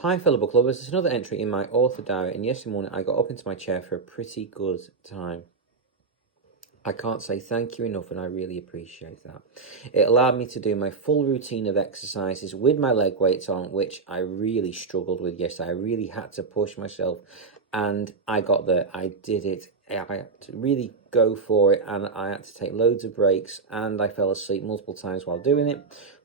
Hi fellow book lovers, there's another entry in my author diary, and yesterday morning I got up into my chair for a pretty good time. I can't say thank you enough, and I really appreciate that. It allowed me to do my full routine of exercises with my leg weights on, which I really struggled with yesterday. I really had to push myself, and I got there. I did it. I had to really go for it, and I had to take loads of breaks, and I fell asleep multiple times while doing it.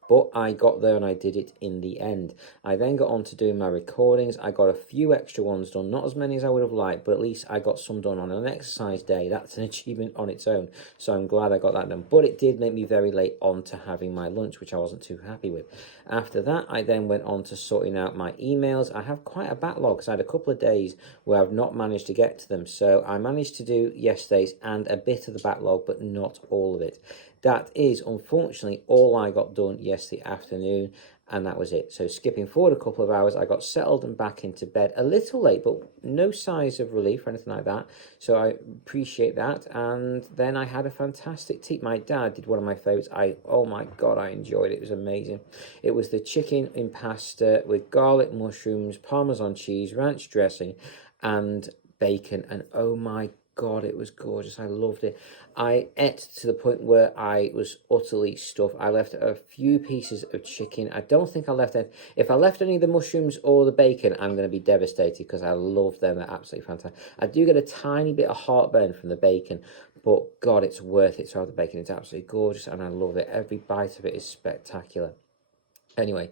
But I got there and I did it in the end. I then got on to doing my recordings. I got a few extra ones done, not as many as I would have liked, but at least I got some done on an exercise day. That's an achievement on its own. So I'm glad I got that done. But it did make me very late on to having my lunch, which I wasn't too happy with. After that, I then went on to sorting out my emails. I have quite a backlog because I had a couple of days where I've not managed to get to them. So I managed to do yesterday's and a bit of the backlog, but not all of it. That is, unfortunately, all I got done yesterday afternoon, and that was it. So skipping forward a couple of hours, I got settled and back into bed a little late, but no signs of relief or anything like that. So I appreciate that. And then I had a fantastic tea. My dad did one of my favorites. Oh my God, I enjoyed it. It was amazing. It was the chicken in pasta with garlic, mushrooms, Parmesan cheese, ranch dressing, and bacon. And oh my God, it was gorgeous. I loved it. I ate to the point where I was utterly stuffed. I left a few pieces of chicken. I don't think I left it. If I left any of the mushrooms or the bacon, I'm going to be devastated because I love them. They're absolutely fantastic. I do get a tiny bit of heartburn from the bacon, but God, it's worth it to have the bacon. It's absolutely gorgeous and I love it. Every bite of it is spectacular. Anyway,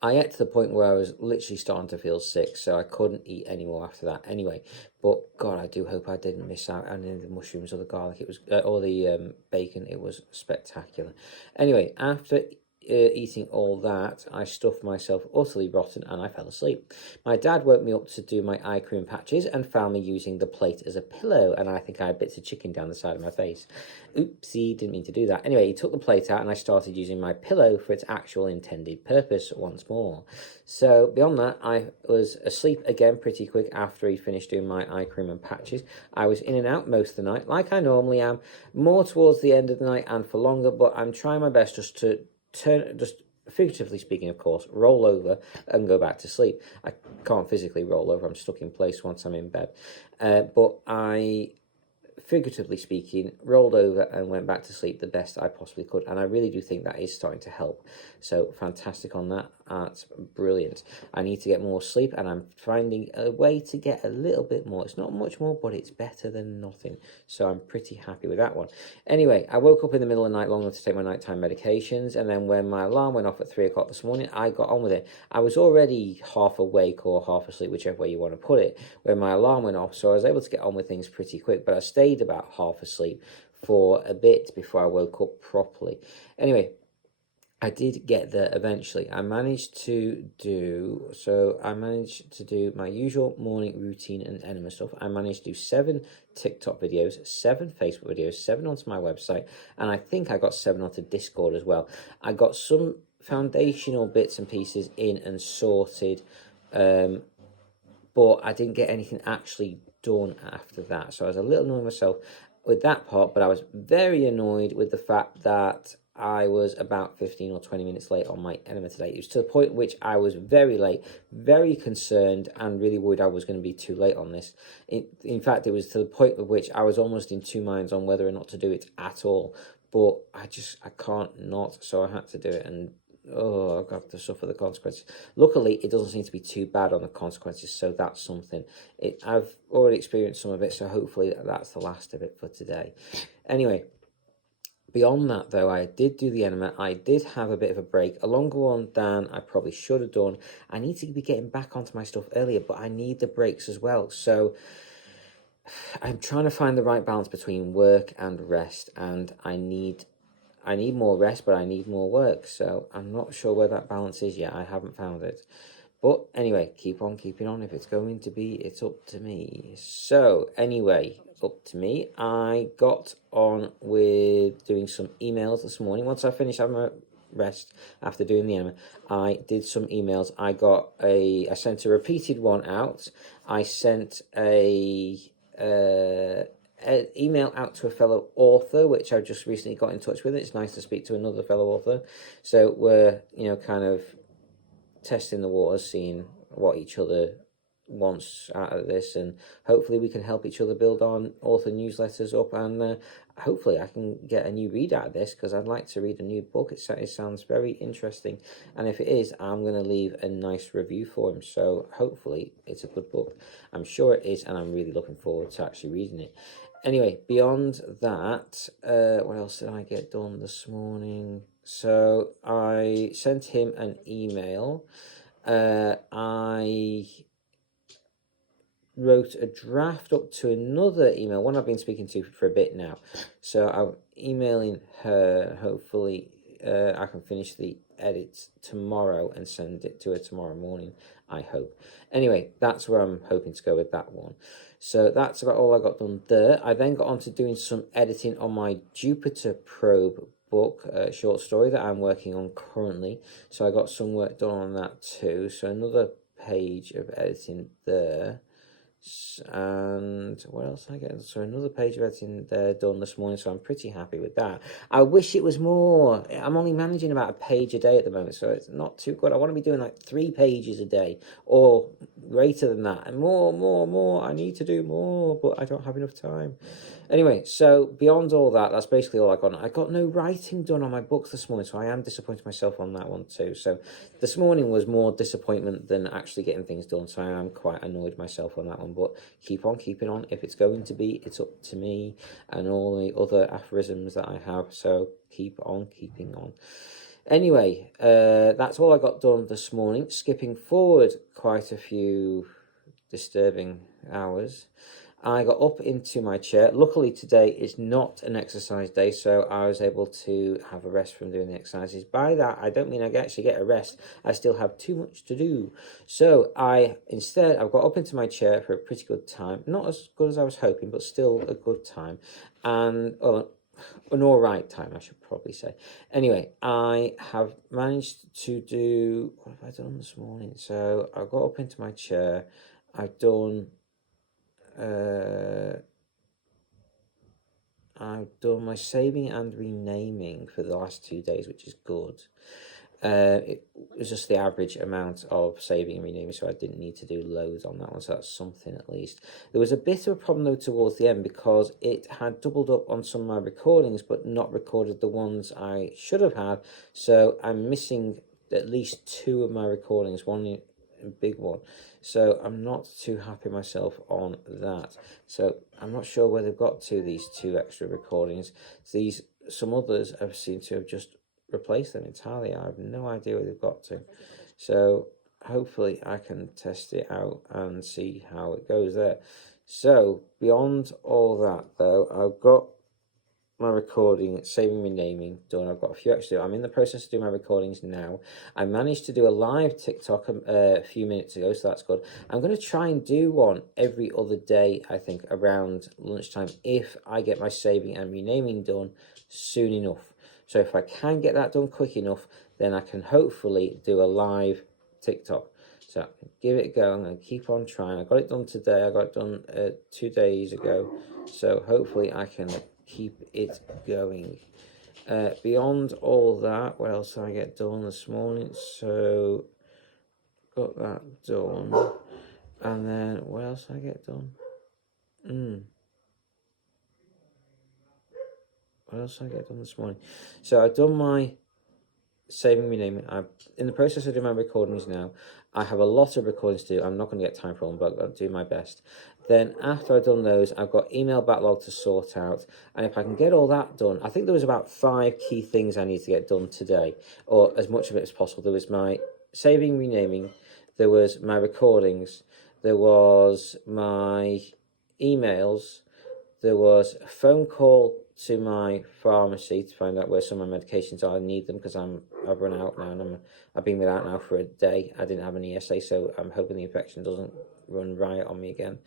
I ate to the point where I was literally starting to feel sick, so I couldn't eat anymore after that. Anyway, but God, I do hope I didn't miss out on any of the mushrooms or the garlic. It was or the bacon. It was spectacular. Anyway, after eating all that, I stuffed myself utterly rotten and I fell asleep. My dad woke me up to do my eye cream patches and found me using the plate as a pillow, and I think I had bits of chicken down the side of my face. Oopsie, didn't mean to do that. Anyway, he took the plate out and I started using my pillow for its actual intended purpose once more. So beyond that, I was asleep again pretty quick after he finished doing my eye cream and patches. I was in and out most of the night, like I normally am, more towards the end of the night and for longer, but I'm trying my best just to just figuratively speaking, of course, roll over and go back to sleep. I can't physically roll over. I'm stuck in place once I'm in bed. But I, figuratively speaking, rolled over and went back to sleep the best I possibly could. And I really do think that is starting to help. So fantastic on that. That's brilliant. I need to get more sleep and I'm finding a way to get a little bit more. It's not much more, but it's better than nothing. So I'm pretty happy with that one. Anyway, I woke up in the middle of the night long enough to take my nighttime medications. And then when my alarm went off at 3 o'clock this morning, I got on with it. I was already half awake or half asleep, whichever way you want to put it, when my alarm went off. So I was able to get on with things pretty quick, but I stayed about half asleep for a bit before I woke up properly. Anyway, I did get there eventually. I managed to do my usual morning routine and enema stuff. I managed to do 7 TikTok videos, 7 Facebook videos, 7 onto my website, and I think I got 7 onto Discord as well. I got some foundational bits and pieces in and sorted, but I didn't get anything actually done after that. So I was a little annoyed myself with that part, but I was very annoyed with the fact that I was about 15 or 20 minutes late on my enema today. It was to the point at which I was very late, very concerned, and really worried I was going to be too late on this. In fact, it was to the point at which I was almost in two minds on whether or not to do it at all. But I can't not, so I had to do it, and oh, I've got to suffer the consequences. Luckily, it doesn't seem to be too bad on the consequences, so that's something. I've already experienced some of it, so hopefully that's the last of it for today. Anyway, beyond that, though, I did do the enema. I did have a bit of a break, a longer one than I probably should have done. I need to be getting back onto my stuff earlier, but I need the breaks as well. So I'm trying to find the right balance between work and rest, and I need more rest, but I need more work. So I'm not sure where that balance is yet. I haven't found it. But anyway, keep on keeping on. If it's going to be, it's up to me. So anyway, up to me. I got on with doing some emails this morning. Once I finished having a rest after doing the enema, I did some emails. I sent a repeated one out. I sent an email out to a fellow author, which I just recently got in touch with. It's nice to speak to another fellow author. So we're, kind of testing the waters, seeing what each other wants out of this, and hopefully we can help each other build on author newsletters up, and hopefully I can get a new read out of this, because I'd like to read a new book. It sounds very interesting, and if it is, I'm going to leave a nice review for him, so hopefully it's a good book. I'm sure it is, and I'm really looking forward to actually reading it. Anyway, beyond that, what else did I get done this morning? So I sent him an email. I wrote a draft up to another email, one I've been speaking to for a bit now. So I'm emailing her. Hopefully I can finish the edits tomorrow and send it to her tomorrow morning, I hope. Anyway, that's where I'm hoping to go with that one. So that's about all I got done there. I then got on to doing some editing on my Jupiter Probe book, a short story that I'm working on currently. So I got some work done on that too. So another page of editing there. And what else I get? So another page of editing there done this morning, so I'm pretty happy with that. I wish it was more. I'm only managing about a page a day at the moment, so it's not too good. I want to be doing like 3 pages a day or greater than that, and more. I need to do more, but I don't have enough time. Anyway, so beyond all that, that's basically all I got. I got no writing done on my books this morning, so I am disappointed myself on that one too. So this morning was more disappointment than actually getting things done, so I am quite annoyed myself on that one. But keep on keeping on. If it's going to be, it's up to me and all the other aphorisms that I have. So keep on keeping on. Anyway, that's all I got done this morning. Skipping forward quite a few disturbing hours, I got up into my chair. Luckily today is not an exercise day, so I was able to have a rest from doing the exercises. By that, I don't mean I actually get a rest. I still have too much to do. So I've got up into my chair for a pretty good time. Not as good as I was hoping, but still a good time. And an all right time, I should probably say. Anyway, I have managed to do... What have I done this morning? So I got up into my chair. I've done my saving and renaming for the last 2 days, which is good. It was just the average amount of saving and renaming, so I didn't need to do loads on that one, so that's something at least. There was a bit of a problem though towards the end, because it had doubled up on some of my recordings but not recorded the ones I should have had, so I'm missing at least 2 of my recordings, one a big one, so I'm not too happy myself on that. So I'm not sure where they've got to, these 2 extra recordings. Some others have seemed to have just replaced them entirely. I have no idea where they've got to, so hopefully I can test it out and see how it goes there. So beyond all that though, I've got my recording, saving, renaming done. I've got a few extra. I'm in the process of doing my recordings now. I managed to do a live TikTok a few minutes ago, so that's good. I'm going to try and do one every other day, I think, around lunchtime, if I get my saving and renaming done soon enough. So if I can get that done quick enough, then I can hopefully do a live TikTok. So give it a go. I'm going to keep on trying. I got it done today. I got it done 2 days ago. So hopefully I can keep it going. Beyond all that, what else did I get done this morning? So got that done. And then what else did I get done? What else did I get done this morning? So I've done my saving, renaming. I'm in the process of doing my recordings now. I have a lot of recordings to do. I'm not going to get time for them, but I'll do my best. Then after I've done those, I've got email backlog to sort out. And if I can get all that done, I think there was about 5 key things I need to get done today, or as much of it as possible. There was my saving, renaming. There was my recordings. There was my emails. There was a phone call to my pharmacy to find out where some of my medications are. I need them because I've run out now, and I've been without now for a day. I didn't have any ESA, so I'm hoping the infection doesn't run riot on me again.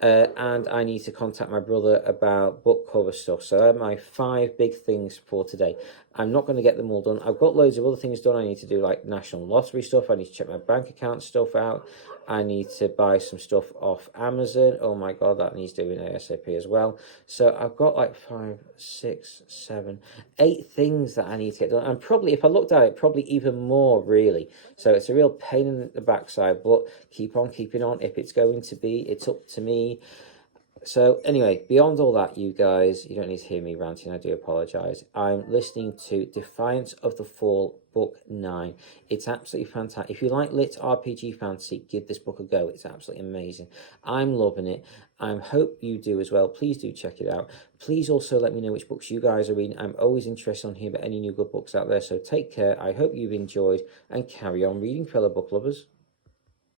And I need to contact my brother about book cover stuff. So they're my 5 big things for today. I'm not going to get them all done. I've got loads of other things done. I need to do like National Lottery stuff. I need to check my bank account stuff out. I need to buy some stuff off Amazon. Oh my God, that needs doing ASAP as well. So I've got like 5, 6, 7, 8 things that I need to get done. And probably, if I looked at it, probably even more really. So it's a real pain in the backside, but keep on keeping on. If it's going to be, it's up to me. So anyway, beyond all that, you guys, you don't need to hear me ranting. I do apologize. I'm listening to Defiance of the Fall, book 9. It's absolutely fantastic. If you like lit RPG fantasy, give this book a go. It's absolutely amazing. I'm loving it. I hope you do as well. Please do check it out. Please also let me know which books you guys are reading. I'm always interested on hearing about any new good books out there. So take care. I hope you've enjoyed and carry on reading, fellow book lovers.